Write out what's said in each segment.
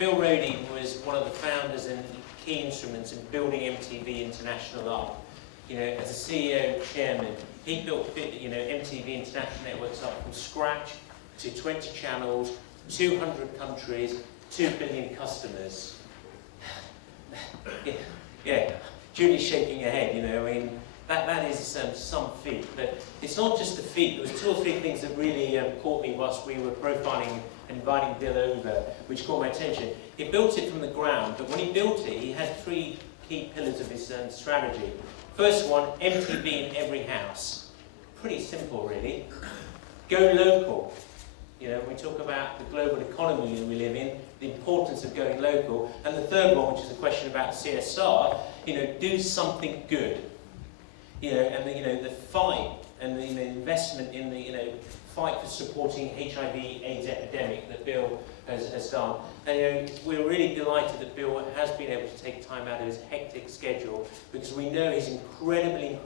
Bill Roedy was one of the founders and key instruments in building MTV International up. You know, as a CEO, chairman, he built, MTV International Networks up from scratch to 20 channels, 200 countries, 2 billion customers. Yeah, Julie's shaking her head, I mean, that is some feat. But it's not just a feat. There was 2 or 3 things that really caught me whilst we were profiling and inviting Bill over, which caught my attention. He built it from the ground, but when he built it, he had 3 key pillars of his strategy. First one, MTV in every house. Pretty simple, really. Go local. We talk about the global economy that we live in, the importance of going local. And the third one, which is a question about CSR, do something good. And the fight and the investment in the fight for supporting HIV/AIDS epidemic that Bill has done. And we're really delighted that Bill has been able to take time out of his hectic schedule, because we know he's incredibly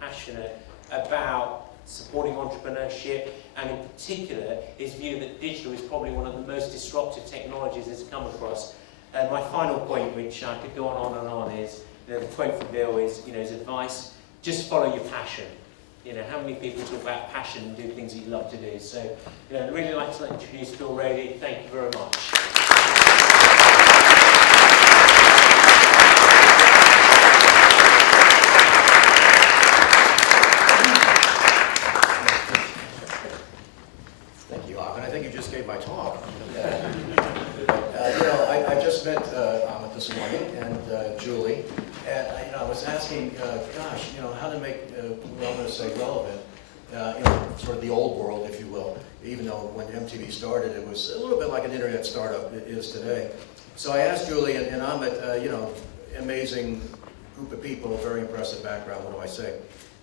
passionate about supporting entrepreneurship, and in particular his view that digital is probably one of the most disruptive technologies that's come across. And my final point, which I could go on and on, is the quote from Bill is his advice: just follow your passion. How many people talk about passion and do things that you love to do? So, I'd really like to introduce Bill Roedy. Thank you very much. Thank you, Ahmed. I think you just gave my talk. I just met Ahmed this morning and Julie. And I was asking, how to make wellness relevant, sort of the old world, if you will. Even though when MTV started, it was a little bit like an internet startup it is today. So I asked Julie and Ahmed, amazing group of people, very impressive background. What do I say?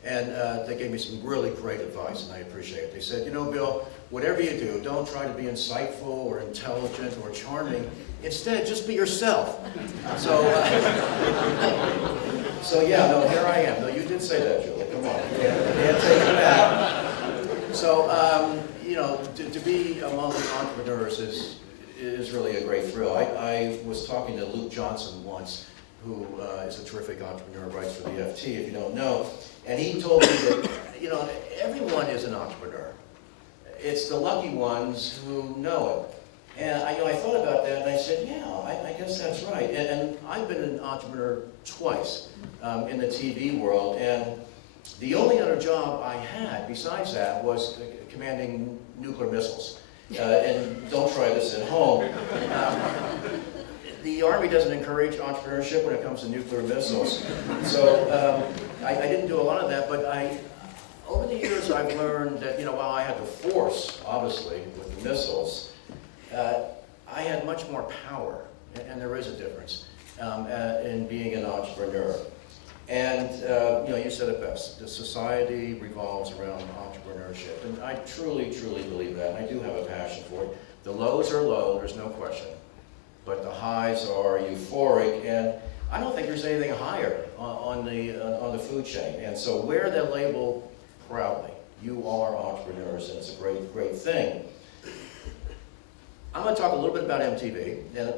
And they gave me some really great advice, and I appreciate it. They said, Bill, whatever you do, don't try to be insightful or intelligent or charming. Instead, just be yourself. So yeah, no, here I am. No, you did say that, Julie. Come on. Can't take it back. So, to be among entrepreneurs is really a great thrill. I was talking to Luke Johnson once, who is a terrific entrepreneur, writes for the FT, if you don't know. And he told me that, everyone is an entrepreneur. It's the lucky ones who know it. And I thought about that, and I said, yeah, I guess that's right. And I've been an entrepreneur twice in the TV world, and the only other job I had besides that was commanding nuclear missiles. And don't try this at home. The Army doesn't encourage entrepreneurship when it comes to nuclear missiles. So I didn't do a lot of that, but over the years I've learned that, while I had the force, obviously, with the missiles, I had much more power, and there is a difference in being an entrepreneur. And you said it best, the society revolves around entrepreneurship, and I truly believe that, and I do have a passion for it. The lows are low, there's no question, but the highs are euphoric, and I don't think there's anything higher on the food chain. And so wear that label proudly. You are entrepreneurs, and it's a great thing. I'm going to talk a little bit about MTV. And,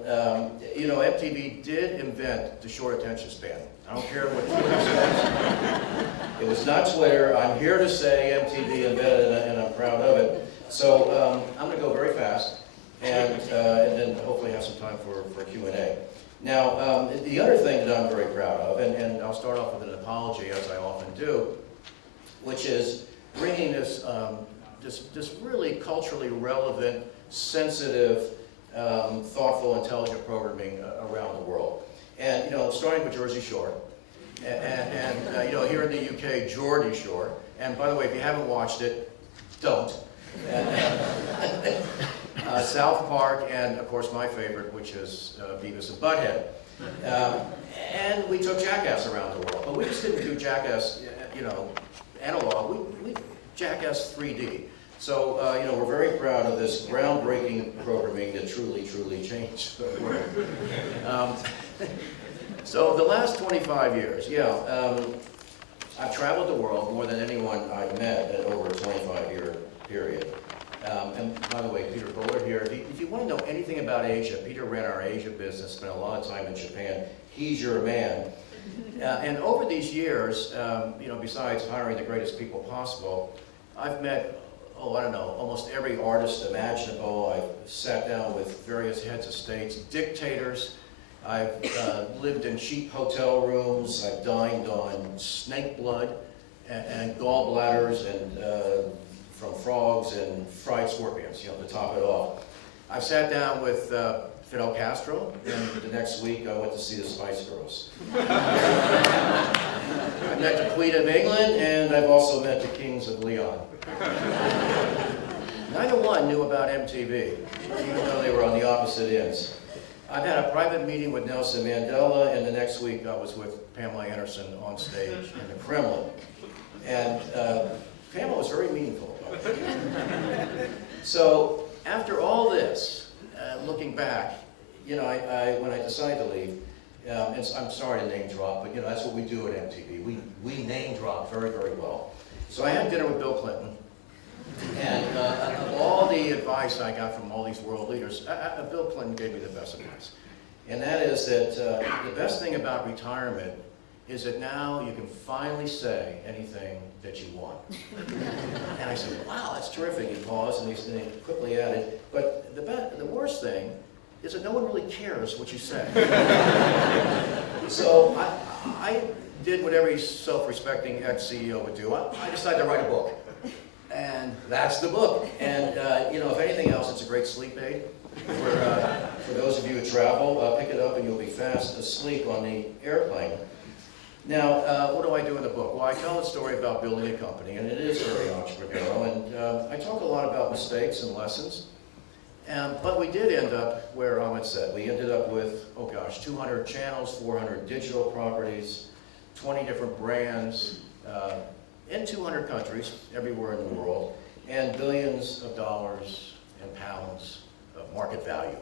MTV did invent the short attention span. I don't care what Twitter says. It was not Twitter. I'm here to say MTV invented it, and I'm proud of it. So I'm going to go very fast, and then hopefully have some time for Q&A. Now, the other thing that I'm very proud of, and I'll start off with an apology, as I often do, which is bringing this really culturally relevant, sensitive, thoughtful, intelligent programming around the world. And, starting with Jersey Shore, and here in the UK, Geordie Shore. And by the way, if you haven't watched it, don't. South Park, and of course my favorite, which is Beavis and Butthead. And we took Jackass around the world, but we just didn't do Jackass, analog. We Jackass 3D. So, we're very proud of this groundbreaking programming that truly changed the world. So the last 25 years, I've traveled the world more than anyone I've met in over a 25-year period. And by the way, Peter Bullard here, if you want to know anything about Asia, Peter ran our Asia business, spent a lot of time in Japan. He's your man. And over these years, besides hiring the greatest people possible, I've met, I don't know, almost every artist imaginable. I've sat down with various heads of states, dictators. I've lived in cheap hotel rooms. I've dined on snake blood and gallbladders and from frogs and fried scorpions, to top it off. I've sat down with Fidel Castro, and the next week I went to see the Spice Girls. I met the Queen of England, and I've also met the Kings of Leon. Neither one knew about MTV, even though they were on the opposite ends. I've had a private meeting with Nelson Mandela, and the next week I was with Pamela Anderson on stage in the Kremlin. And Pamela was very meaningful. So after all this, looking back, when I decided to leave, I'm sorry to name drop, but that's what we do at MTV. We name drop very, very well. So I had dinner with Bill Clinton, and of all the advice I got from all these world leaders, Bill Clinton gave me the best advice. And that is that the best thing about retirement is that now you can finally say anything that you want. And I said, wow, that's terrific. He paused and he quickly added, but the worst thing is that no one really cares what you say. So I did what every self-respecting ex-CEO would do. I decided to write a book. And that's the book. And if anything else, it's a great sleep aid. For those of you who travel, pick it up and you'll be fast asleep on the airplane. Now, what do I do in the book? Well, I tell a story about building a company, and it is very entrepreneurial, and I talk a lot about mistakes and lessons. But we did end up where Ahmed said. We ended up with, 200 channels, 400 digital properties, 20 different brands, in 200 countries, everywhere in the world, and billions of dollars and pounds of market value,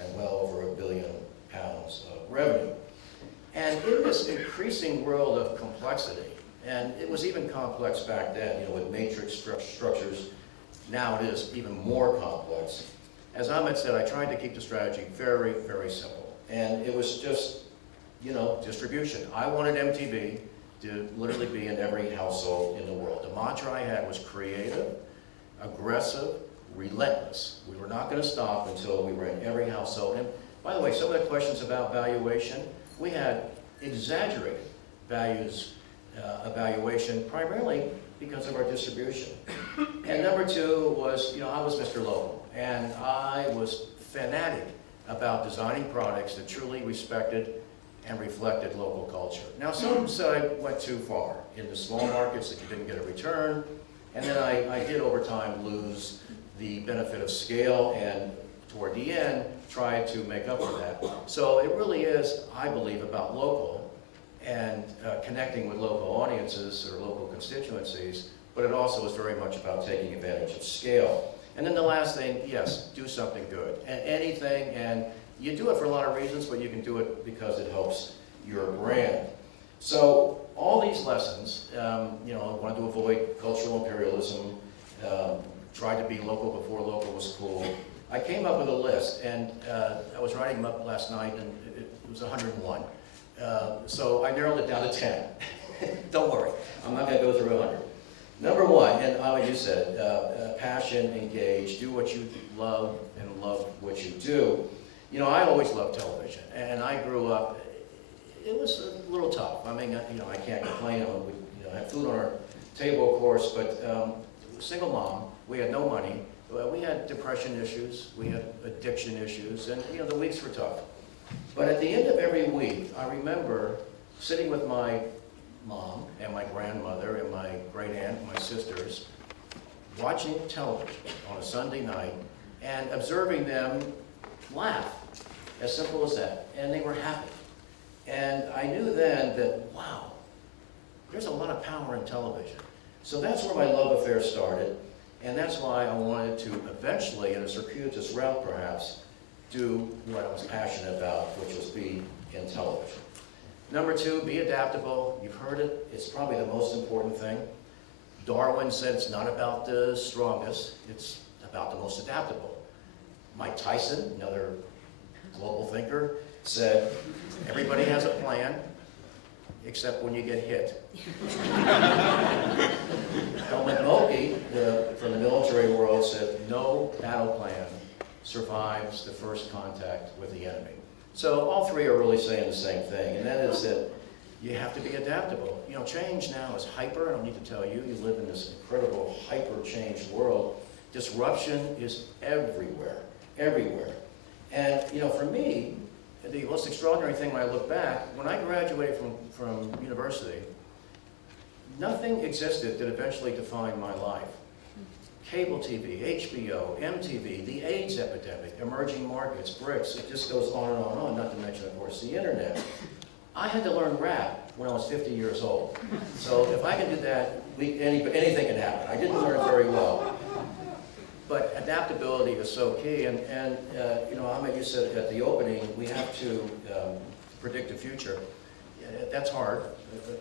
and well over £1 billion of revenue. And in this increasing world of complexity, and it was even complex back then, with matrix structures, now it is even more complex. As Ahmed said, I tried to keep the strategy very, very simple. And it was just, distribution. I wanted MTV to literally be in every household in the world. The mantra I had was creative, aggressive, relentless. We were not going to stop until we were in every household. And by the way, some of the questions about valuation, we had exaggerated evaluation primarily because of our distribution. And number two was, I was Mr. Local, and I was fanatic about designing products that truly respected and reflected local culture. Now, some said I went too far in the small markets that you didn't get a return, and then I did over time lose the benefit of scale, and toward the end, tried to make up for that. So it really is, I believe, about local and connecting with local audiences or local constituencies, but it also is very much about taking advantage of scale. And then the last thing, yes, do something good. And anything, and you do it for a lot of reasons, but you can do it because it helps your brand. So all these lessons, I wanted to avoid cultural imperialism, tried to be local before local was cool. I came up with a list, and I was writing them up last night, and it was 101. So I narrowed it down to 10. Don't worry, I'm not going to go through 100. Number one, and like you said, passion, engage, do what you love, and love what you do. I always loved television, and I grew up, it was a little tough. I mean, I can't complain. We had food on our table, of course, but single mom, we had no money. We had depression issues, we had addiction issues, and the weeks were tough. But at the end of every week, I remember sitting with my mom and my grandmother and my great aunt and my sisters, watching television on a Sunday night and observing them laugh, as simple as that. And they were happy. And I knew then that, wow, there's a lot of power in television. So that's where my love affair started. And that's why I wanted to eventually, in a circuitous route perhaps, do what I was passionate about, which was be in television. Number two, be adaptable. You've heard it. It's probably the most important thing. Darwin said it's not about the strongest, it's about the most adaptable. Mike Tyson, another global thinker, said, everybody has a plan, except when you get hit. Helmut Moltke, from the military world, said, no battle plan survives the first contact with the enemy. So all three are really saying the same thing, and that is that you have to be adaptable. You know, change now is hyper. I don't need to tell you, you live in this incredible hyper-changed world. Disruption is everywhere, everywhere. And, you know, for me, the most extraordinary thing when I look back, when I graduated from university, nothing existed that eventually defined my life. Cable TV, HBO, MTV, the AIDS epidemic, emerging markets, BRICS, it just goes on and on and on, not to mention, of course, the internet. I had to learn rap when I was 50 years old. So if I can do that, anything can happen. I didn't learn very well. But adaptability is so key, and you know, Ahmed, you said at the opening, we have to predict the future. That's hard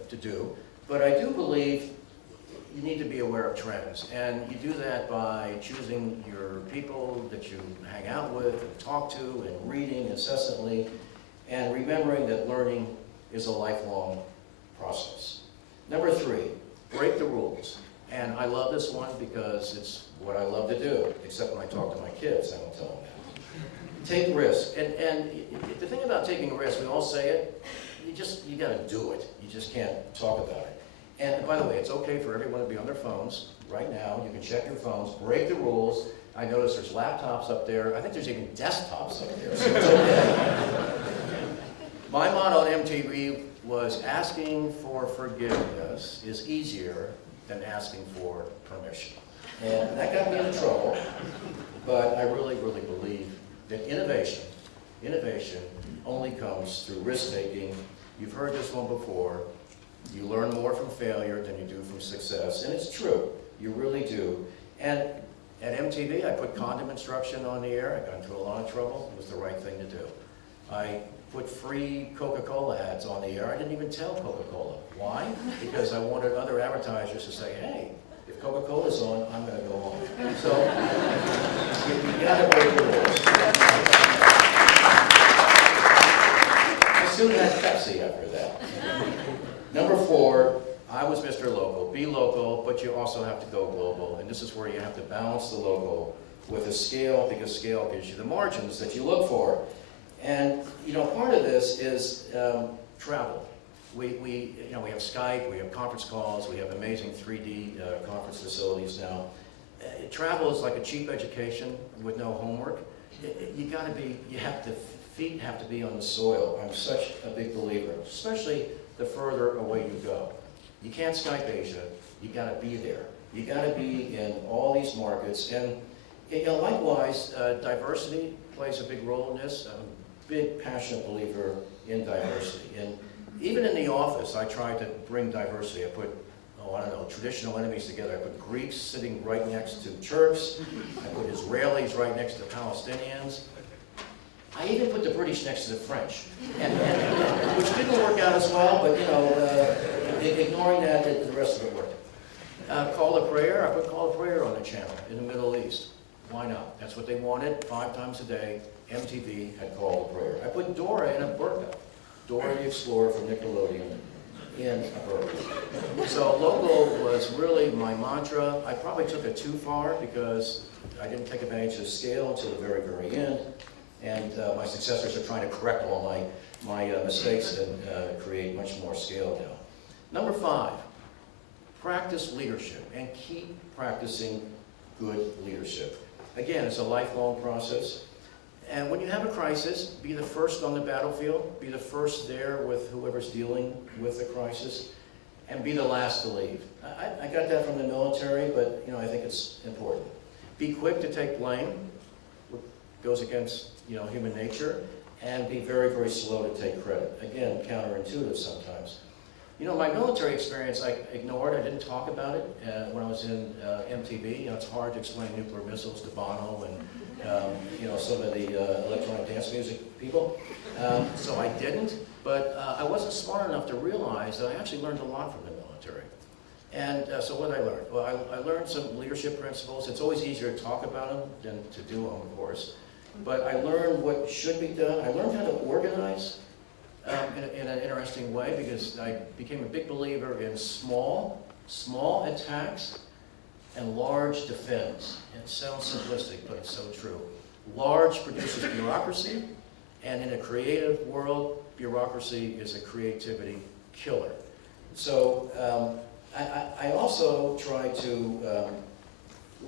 to do, but I do believe you need to be aware of trends, and you do that by choosing your people that you hang out with and talk to, and reading incessantly, and remembering that learning is a lifelong process. Number 3, break the rules. And I love this one because it's what I love to do, except when I talk to my kids, I don't tell them that. Take risks. And the thing about taking a risk, we all say it, you gotta do it. You just can't talk about it. And by the way, it's okay for everyone to be on their phones right now. You can check your phones, break the rules. I notice there's laptops up there. I think there's even desktops up there, so it's okay. My motto at MTV was asking for forgiveness is easier than asking for permission. And that got me into trouble, but I really, really believe that innovation only comes through risk-taking. You've heard this one before. You learn more from failure than you do from success, and it's true. You really do. And at MTV, I put condom instruction on the air. I got into a lot of trouble. It was the right thing to do. I put free Coca-Cola ads on the air. I didn't even tell Coca-Cola. Why? Because I wanted other advertisers to say, hey, if Coca-Cola's on, I'm going to go on. So, you got to break the rules. I soon had Pepsi after that. Number 4, I was Mr. Local. Be local, but you also have to go global. And this is where you have to balance the local with a scale, because scale gives you the margins that you look for. And, you know, part of this is travel. We have Skype, we have conference calls, we have amazing 3D conference facilities now. Travel is like a cheap education with no homework. Feet have to be on the soil. I'm such a big believer, especially the further away you go. You can't Skype Asia, you gotta be there. You gotta be in all these markets, and you know, likewise, diversity plays a big role in this. I'm a big, passionate believer in diversity. And even in the office, I try to bring diversity. I put, traditional enemies together. I put Greeks sitting right next to Turks. I put Israelis right next to Palestinians. I even put the British next to the French, which didn't work out as well, but, you know, ignoring that, the rest of it worked. Call to Prayer, I put Call to Prayer on the channel in the Middle East. Why not? That's what they wanted, 5 times a day. MTV had Call to Prayer. I put Dora in a burqa. Dora the Explorer from Nickelodeon in a burqa. So local was really my mantra. I probably took it too far because I didn't take advantage of the scale until the very, very end. And my successors are trying to correct all my mistakes and create much more scale now. Number 5, practice leadership and keep practicing good leadership. Again, it's a lifelong process. And when you have a crisis, be the first on the battlefield, be the first there with whoever's dealing with the crisis, and be the last to leave. I got that from the military, but you know, I think it's important. Be quick to take blame, which goes against human nature, and be very, very slow to take credit. Again, counterintuitive sometimes. You know, my military experience, I ignored. I didn't talk about it when I was in MTV. You know, it's hard to explain nuclear missiles to Bono and some of the electronic dance music people. So I didn't, but I wasn't smart enough to realize that I actually learned a lot from the military. And so what did I learn? Well, I learned some leadership principles. It's always easier to talk about them than to do them, of course. But I learned what should be done. I learned how to organize in an interesting way, because I became a big believer in small attacks and large defense. It sounds simplistic, but it's so true. Large produces bureaucracy, and in a creative world, bureaucracy is a creativity killer. So I also try to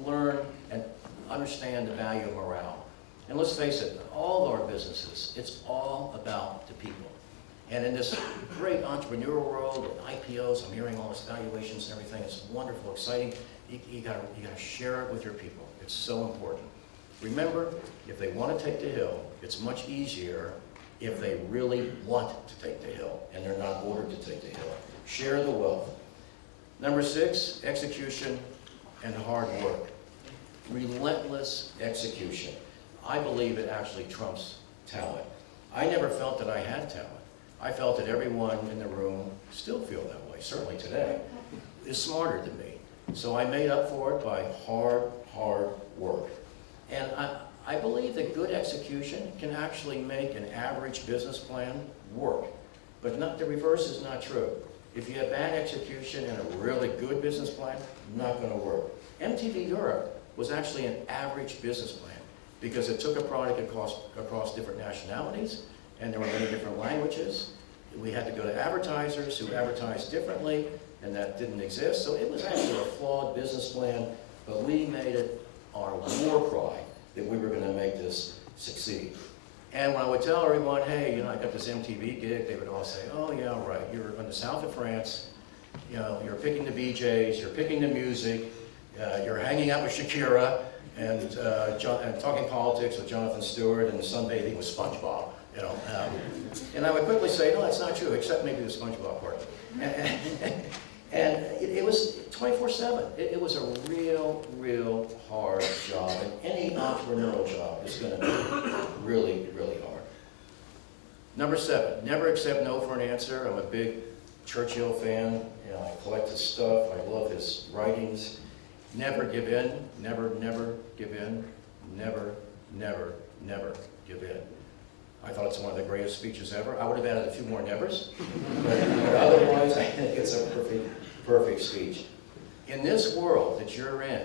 learn and understand the value of morale. And let's face it, all of our businesses, it's all about the people. And in this great entrepreneurial world, and IPOs, I'm hearing all this valuations and everything, it's wonderful, exciting. You gotta share it with your people. It's so important. Remember, if they want to take the hill, it's much easier if they really want to take the hill and they're not ordered to take the hill. Share the wealth. Number 6, execution and hard work. Relentless execution. I believe it actually trumps talent. I never felt that I had talent. I felt that everyone in the room, still feel that way, certainly today, is smarter than me. So I made up for it by hard work. And I believe that good execution can actually make an average business plan work. But the reverse is not true. If you have bad execution and a really good business plan, not going to work. MTV Europe was actually an average business plan because it took a product across different nationalities, and there were many different languages. We had to go to advertisers who advertised differently, and that didn't exist. So it was actually a flawed business plan, but we made it our war cry that we were going to make this succeed. And when I would tell everyone, hey, you know, I got this MTV gig, they would all say, oh yeah, right, you're in the south of France, you know, you're picking the BJs, you're picking the music, you're hanging out with Shakira, and talking politics with Jonathan Stewart, and sunbathing with SpongeBob, you know. And I would quickly say, no, that's not true, except maybe the SpongeBob part. And it was 24/7. It was a real hard job, and any entrepreneurial job is going to be really hard. Number 7, never accept no for an answer. I'm a big Churchill fan. You know, I collect his stuff. I love his writings. Never give in. Never give in. Never give in. I thought it's one of the greatest speeches ever. I would have added a few more nevers, but otherwise I think it's a perfect speech. In this world that you're in,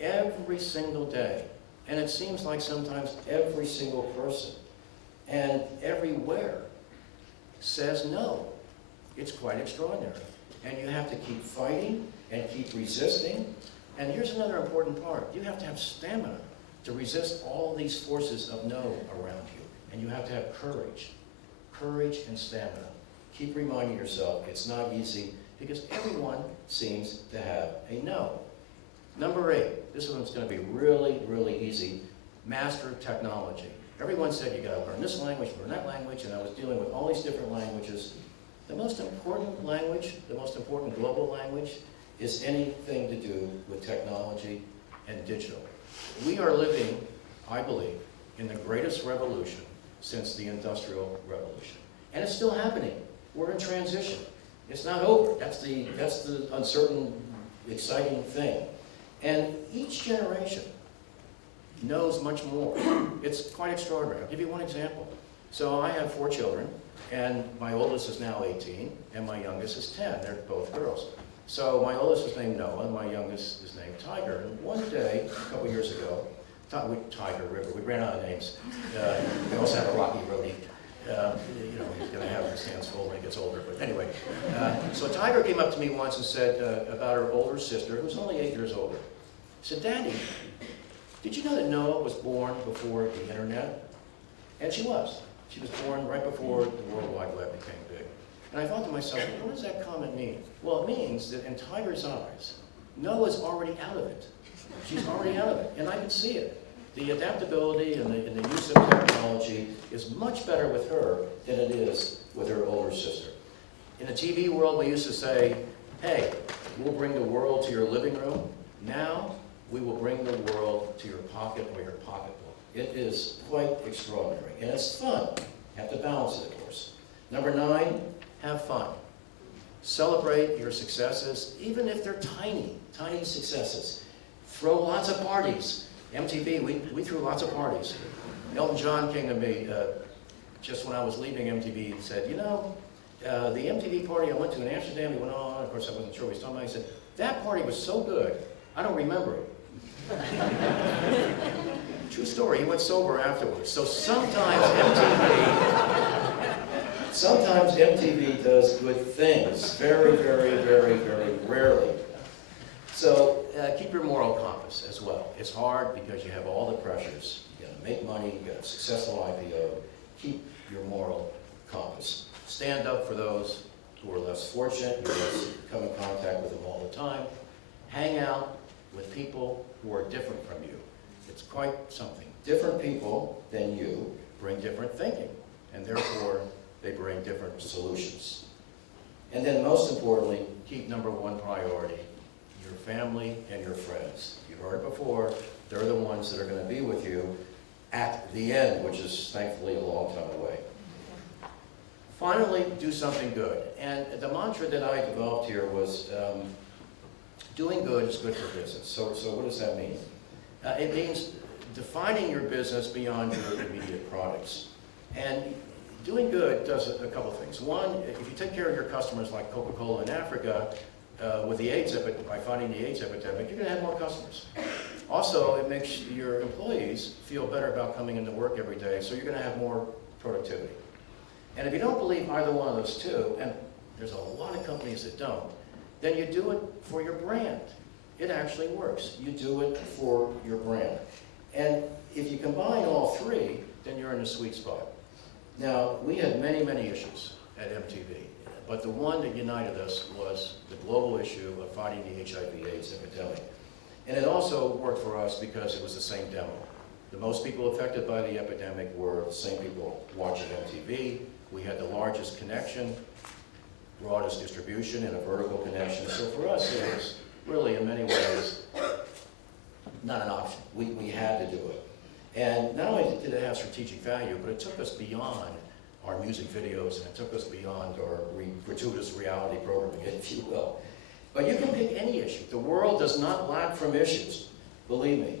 every single day, and it seems like sometimes every single person and everywhere says no. It's quite extraordinary. And you have to keep fighting and keep resisting. And here's another important part. You have to have stamina to resist all these forces of no around you. And you have to have courage and stamina. Keep reminding yourself it's not easy because everyone seems to have a no. Number 8, this one's going to be really easy. Master technology. Everyone said you got to learn this language, learn that language, and I was dealing with all these different languages. The most important language, the most important global language, is anything to do with technology and digital. We are living, I believe, in the greatest revolution since the Industrial Revolution. And it's still happening. We're in transition. It's not over. That's the uncertain, exciting thing. And each generation knows much more. It's quite extraordinary. I'll give you one example. So I have 4 children, and my oldest is now 18, and my youngest is 10. They're both girls. So my oldest is named Noah, and my youngest is named Tiger. And one day, a couple years ago, Tiger River, we ran out of names. We also have a Rocky Roedy. You know, he's going to have his hands full when he gets older. But anyway, so Tiger came up to me once and said about her older sister, who's only 8 years older. He said, Daddy, did you know that Noah was born before the internet? And she was. She was born right before the World Wide Web became big. And I thought to myself, what does that comment mean? Well, it means that in Tiger's eyes, Noah's already out of it. She's already out of it, and I can see it. The adaptability and the use of technology is much better with her than it is with her older sister. In the TV world, we used to say, hey, we'll bring the world to your living room. Now, we will bring the world to your pocket or your pocketbook. It is quite extraordinary, and it's fun. You have to balance it, of course. Number 9, have fun. Celebrate your successes, even if they're tiny, tiny successes. Throw lots of parties. MTV, we threw lots of parties. Elton John came to me just when I was leaving MTV and said, you know, the MTV party I went to in Amsterdam, he went on, of course I wasn't sure what he was talking about, he said, that party was so good, I don't remember it. True story, he went sober afterwards. So sometimes MTV does good things, very, very, very, very rarely. So keep your moral compass as well. It's hard because you have all the pressures. You gotta make money, you got a successful IPO. Keep your moral compass. Stand up for those who are less fortunate. You must come in contact with them all the time. Hang out with people who are different from you. It's quite something. Different people than you bring different thinking, and therefore they bring different solutions. And then most importantly, keep number one priority, your family and your friends. You've heard it before, they're the ones that are going to be with you at the end, which is thankfully a long time away. Finally, do something good. And the mantra that I developed here was, doing good is good for business. So what does that mean? It means defining your business beyond your immediate products. And doing good does a couple things. One, if you take care of your customers like Coca-Cola in Africa, with the AIDS epidemic, by fighting the AIDS epidemic, you're going to have more customers. Also, it makes your employees feel better about coming into work every day, so you're going to have more productivity. And if you don't believe either one of those two, and there's a lot of companies that don't, then you do it for your brand. It actually works. You do it for your brand. And if you combine all three, then you're in a sweet spot. Now, we had many, many issues at MTV, but the one that united us was the global issue of fighting the HIV/AIDS epidemic. And it also worked for us because it was the same demo. The most people affected by the epidemic were the same people watching MTV. We had the largest connection, broadest distribution, and a vertical connection. So for us, it was really, in many ways, not an option. We had to do it. And not only did it have strategic value, but it took us beyond our music videos, and it took us beyond our gratuitous reality programming, if you will. But you can pick any issue. The world does not lack from issues, believe me.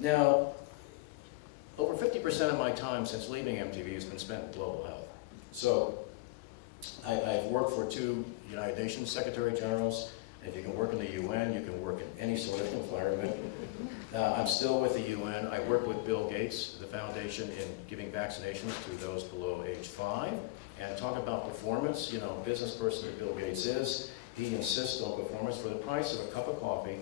Now, over 50% of my time since leaving MTV has been spent in global health. So I've worked for 2 United Nations Secretary Generals. If you can work in the UN, you can work in any sort of environment. I'm still with the UN. I work with Bill Gates, the foundation, in giving vaccinations to those below age 5. And talk about performance, you know, business person that Bill Gates is, he insists on performance. For the price of a cup of coffee,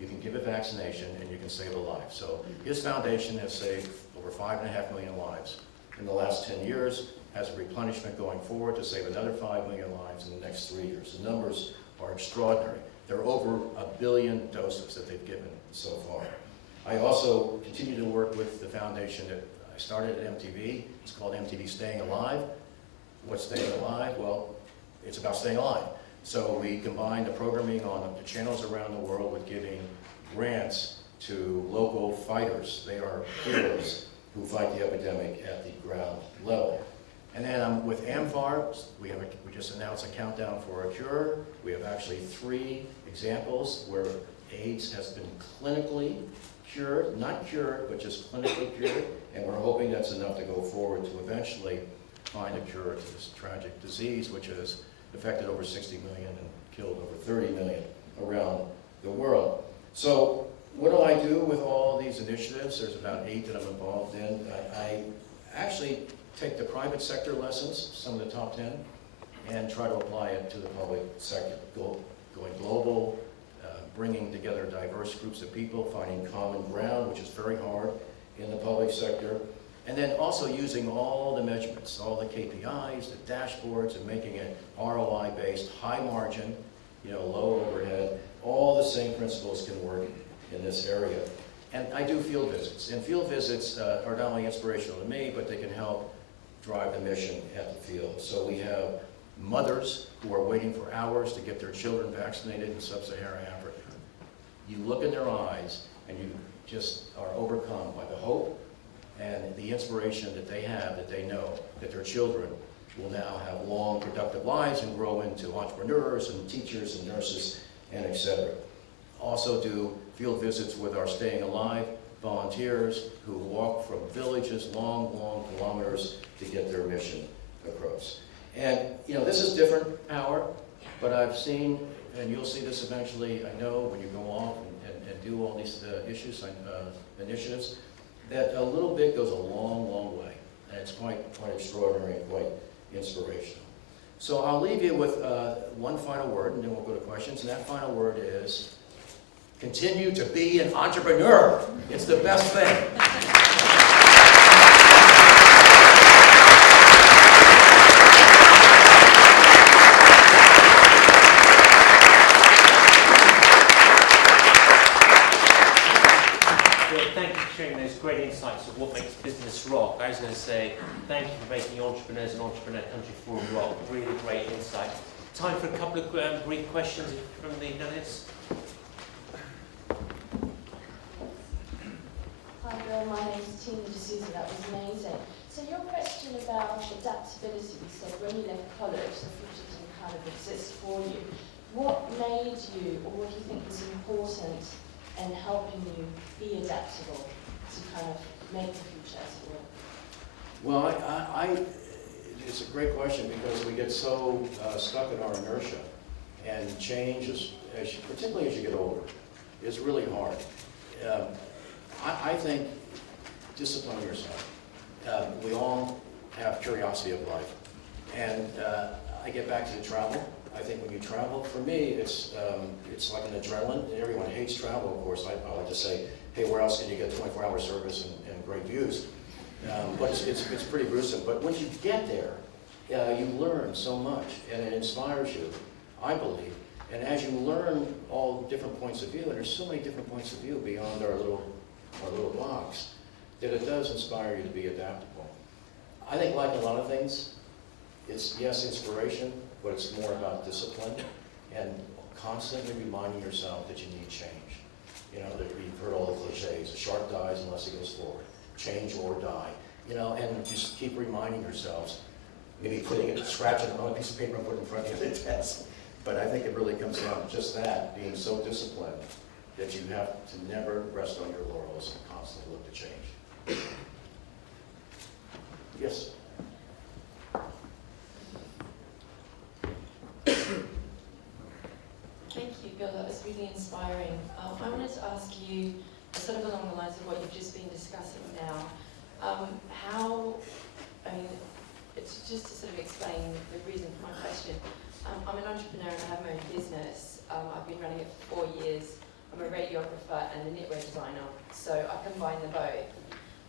you can give a vaccination and you can save a life. So his foundation has saved over 5.5 million lives in the last 10 years, has a replenishment going forward to save another 5 million lives in the next 3 years. The numbers are extraordinary. There are over 1 billion doses that they've given so far. I also continue to work with the foundation that I started at MTV. It's called MTV Staying Alive. What's Staying Alive? Well, it's about staying alive. So we combine the programming on the channels around the world with giving grants to local fighters. They are heroes who fight the epidemic at the ground level. And then I'm with AMFAR. We just announced a countdown for a cure. We have actually 3 examples where AIDS has been clinically cured, not cured, but just clinically cured. And we're hoping that's enough to go forward to eventually find a cure to this tragic disease, which has affected over 60 million and killed over 30 million around the world. So what do I do with all these initiatives? There's about 8 that I'm involved in. I actually take the private sector lessons, some of the top 10, and try to apply it to the public sector. Going global, bringing together diverse groups of people, finding common ground, which is very hard in the public sector, and then also using all the measurements, all the KPIs, the dashboards, and making it ROI-based, high margin, low overhead. All the same principles can work in this area. And I do field visits, and field visits are not only inspirational to me, but they can help drive the mission at the field. So we have mothers who are waiting for hours to get their children vaccinated in sub-Saharan Africa. You look in their eyes, and you just are overcome by the hope and the inspiration that they have, that they know that their children will now have long, productive lives and grow into entrepreneurs and teachers and nurses and etc. Also do field visits with our Staying Alive volunteers who walk from villages long, long kilometers to get their mission across. And this is different power, but I've seen, and you'll see this eventually, I know, when you go off and do all these initiatives, that a little bit goes a long, long way. And it's quite extraordinary and quite inspirational. So I'll leave you with one final word, and then we'll go to questions. And that final word is, continue to be an entrepreneur. It's the best thing. Thank you for sharing those great insights of what makes business rock. I was going to say thank you for making entrepreneurs and entrepreneur country for rock. Really great insight. Time for a couple of brief questions from the delegates. Hi Bill, my name is Tina D'Souza. That was amazing. So your question about adaptability, you said when you left college the future didn't kind of exist for you. What made you, or what do you think was important in helping you be adaptable to kind of make the future as it were? Well, it's a great question because we get so stuck in our inertia, and change, particularly as you get older, is really hard. I think discipline yourself. We all have curiosity of life, and I get back to the travel. I think when you travel, for me, it's like an adrenaline. Everyone hates travel, of course. I like to say, hey, where else can you get 24-hour service and great views? But it's pretty gruesome. But once you get there, you learn so much, and it inspires you, I believe. And as you learn all different points of view, and there's so many different points of view beyond our little box, that it does inspire you to be adaptable. I think, like a lot of things, it's, yes, inspiration, but it's more about discipline and constantly reminding yourself that you need change. That you've heard all the cliches, a shark dies unless he goes forward, change or die. And just keep reminding yourselves, maybe scratching it on a piece of paper and put it in front of you at the desk. But I think it really comes down to just that, being so disciplined that you have to never rest on your laurels and constantly look to change. Yes? Thank you, Bill. That was really inspiring. I wanted to ask you, sort of along the lines of what you've just been discussing now, it's just to sort of explain the reason for my question. I'm an entrepreneur and I have my own business. I've been running it for 4 years. I'm a radiographer and a knitwear designer, so I combine them both.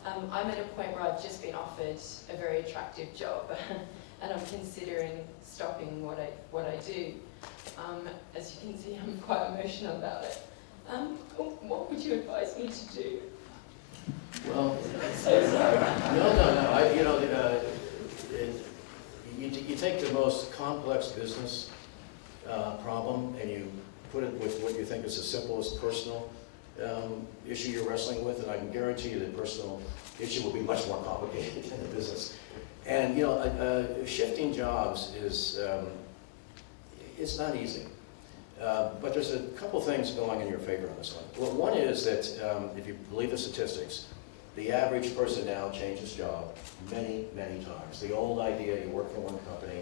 I'm at a point where I've just been offered a very attractive job and I'm considering stopping what I do. As you can see, I'm quite emotional about it. What would you advise me to do? Well, So sorry. no. You take the most complex business problem and you put it with what you think is the simplest personal issue you're wrestling with, and I can guarantee you the personal issue will be much more complicated than the business. And shifting jobs is it's not easy. But there's a couple things going in your favor on this one. Well, one is that if you believe the statistics, the average person now changes job many, many times. The old idea, you work for one company,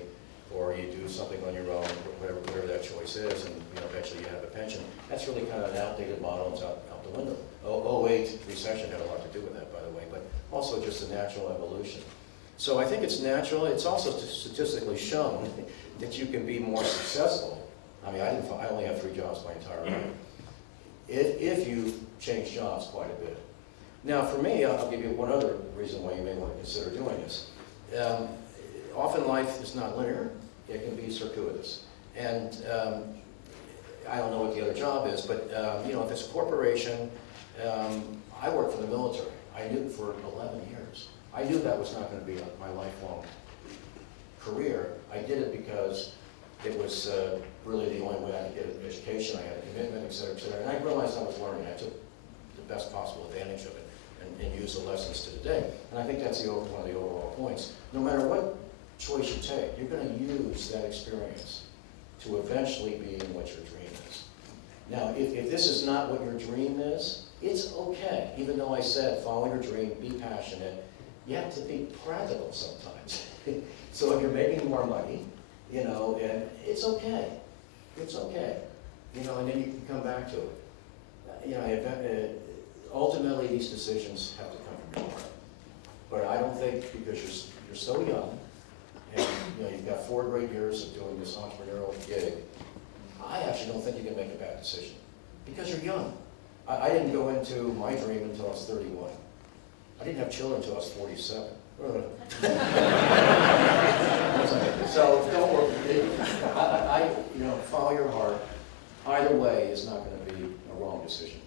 or you do something on your own, whatever that choice is, and eventually you have a pension. That's really kind of an outdated model. It's out the window. 2008 recession had a lot to do with that, by the way, but also just a natural evolution. So I think it's natural. It's also statistically shown that you can be more successful. I mean, I only have 3 jobs my entire life. If you change jobs quite a bit. Now, for me, I'll give you one other reason why you may want to consider doing this. Often life is not linear. It can be circuitous. And I don't know what the other job is, but if it's a corporation, I worked for the military. I knew for 11 years. I knew that was not going to be my lifelong career. I did it because it was really the only way I could get an education. I had a commitment, et cetera, et cetera. And I realized I was learning. I took the best possible advantage of it and used the lessons to today. And I think that's one of the overall points. No matter what choice you take. You're going to use that experience to eventually be in what your dream is. Now, if this is not what your dream is, it's okay. Even though I said, follow your dream, be passionate, you have to be practical sometimes. So if you're making more money, you know, and it's okay. It's okay. You know, and then you can come back to it. You know, ultimately these decisions have to come from your heart. But I don't think, because you're so young, and you know, you've got 4 great years of doing this entrepreneurial gig, I actually don't think you can make a bad decision. Because you're young. I didn't go into my dream until I was 31. I didn't have children until I was 47. So don't worry. You know, follow your heart. Either way is not going to be a wrong decision.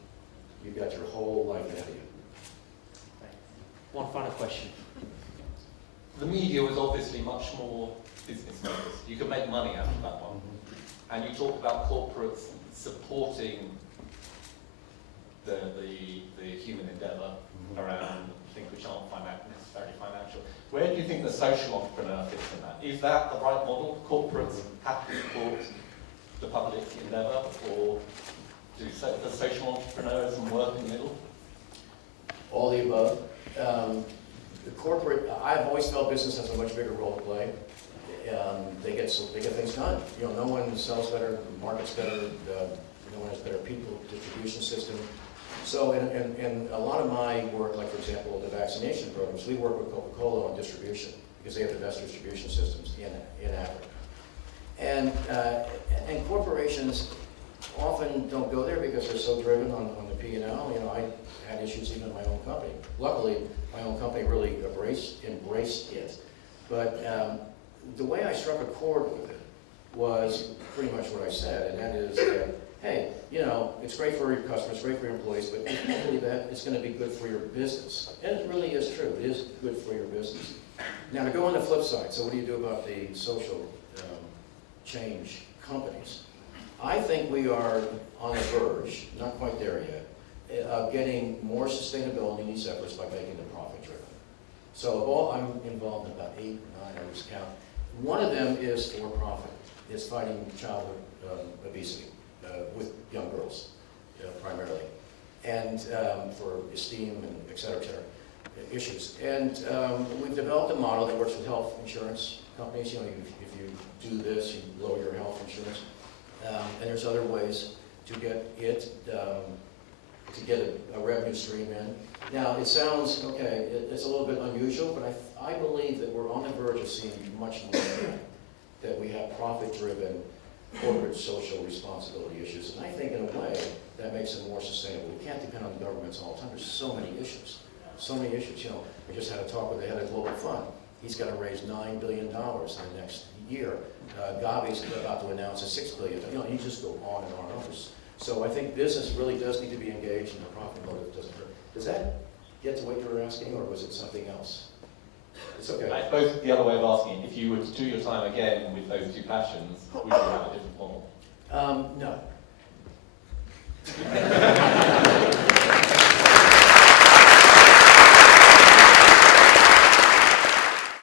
You've got your whole life ahead of you. One final question. The media was obviously much more business focused. You could make money out of that one. And you talked about corporates supporting the human endeavour around things which aren't necessarily financial. Where do you think the social entrepreneur fits in that? Is that the right model? Corporates have to support the public endeavour, or do the social entrepreneurism work in the middle? All the above. The corporate, I've always felt business has a much bigger role to play. They get things done. You know, no one sells better, markets better, no one has better people distribution system. So in a lot of my work, like for example, the vaccination programs, we work with Coca-Cola on distribution because they have the best distribution systems in Africa. And corporations often don't go there because they're so driven on the P&L. You know, I had issues even in my own company. Luckily, my own company really embraced it. But the way I struck a chord with it was pretty much what I said, and that is that, hey, you know, it's great for your customers, great for your employees, but ultimately that it's going to be good for your business. And it really is true. It is good for your business. Now, to go on the flip side, so what do you do about the social change companies? I think we are on the verge, not quite there yet, of getting more sustainability in these efforts by making them profit-driven. So I'm involved in about 8 or 9, I lose count. One of them is for profit. It's fighting childhood obesity with young girls, primarily, and for esteem and et cetera, issues. And we've developed a model that works with health insurance companies. You know, if you do this, you lower your health insurance. And there's other ways to get it, to get a revenue stream in. Now, it sounds, okay, it's a little bit unusual, but I believe that we're on the verge of seeing much more that we have profit-driven corporate social responsibility issues. And I think in a way that makes it more sustainable. We can't depend on governments all the time. There's so many issues. So many issues. You know, we just had a talk with the head of Global Fund. He's got to raise $9 billion in the next year. Gavi's about to announce a $6 billion. You know, you just go on and on and on. So I think business really does need to be engaged, and the profit motive doesn't hurt. Does that get to what you were asking, or was it something else? It's okay. I suppose the other way of asking, if you were to do your time again with those 2 passions, would you have a different model? No.